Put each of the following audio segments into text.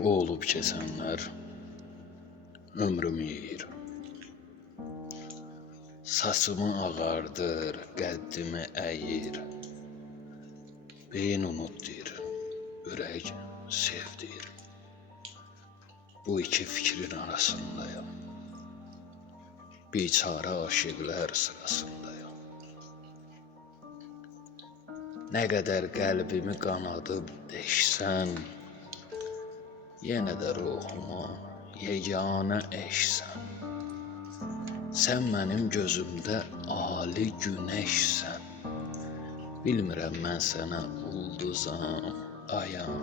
O olub keçənlər ömrümü yeyir. Saçımı ağardır, qəddimi əyir. Beyin unut deyir, ürək sev deyir. Bu iki fikrin arasındayım. Biçara aşiqlər sırasındayım. Nə qədər qəlbimi qanadıb deşsən, yenə də ruhuma yeganə eşsən. Sən mənim gözümdə ali günəşsən. Bilmirəm mən sənə ulduzam, ayam.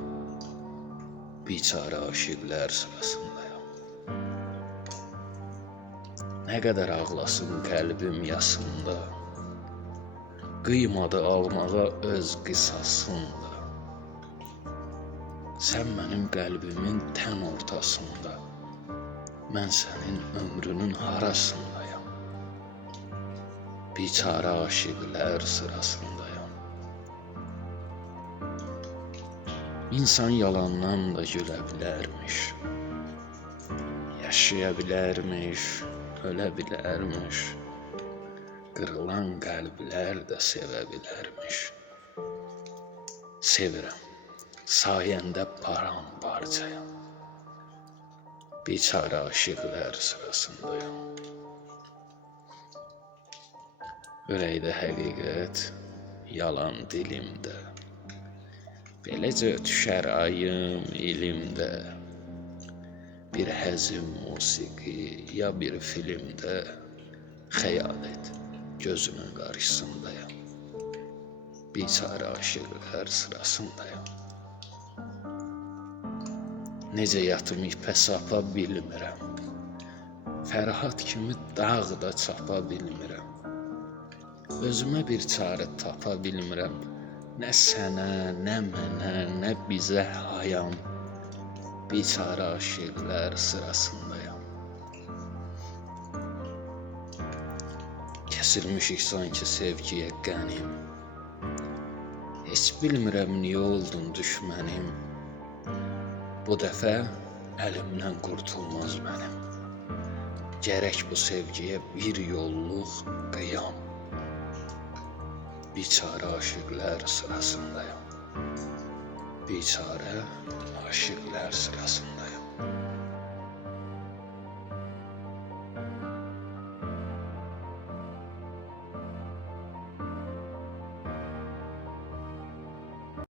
Biçara aşiqlər sırasındayım. Nə qədər ağlasın qəlbim yasında, qıymadı almağa öz qisasında. Sən mənim qəlbimin tən ortasında, mən sənin ömrünün harasındayım. Biçara aşiqlər sırasındayım. İnsan yalandan da gülə bilərmiş, yaşaya bilərmiş, ölə bilərmiş, qırılan qəlblər də sevə bilərmiş. Sevirəm, sayəndə paramparçayam. Biçara aşiqlər sırasındayım. Ürəkdə həqiqət, yalan dilimdə. Beləcə ötüşər ayım ilimdə. Bir həzin musiqi ya bir filmdə. Xəyal et, gözümün qarşısındayım. Biçara aşiqlər sırasındayım. Necə yatım ipə sapa bilmirəm. Fərhad kimi dağda çapa bilmirəm. Özümə bir çarə tapa bilmirəm. Nə sənə, nə mənə, nə bizə hayam. Biçara aşiqlər sırasındayım. Kəsilmişik sanki sevgiyə qənim. Heç bilmirəm niyə oldun düşmənim. Bu dəfə əlimdən qurtulmaz mənim. Gərək bu sevgiyə bir yolluq qıyam. Biçara aşiqlər sırasındayım. Biçara aşiqlər sırasındayım.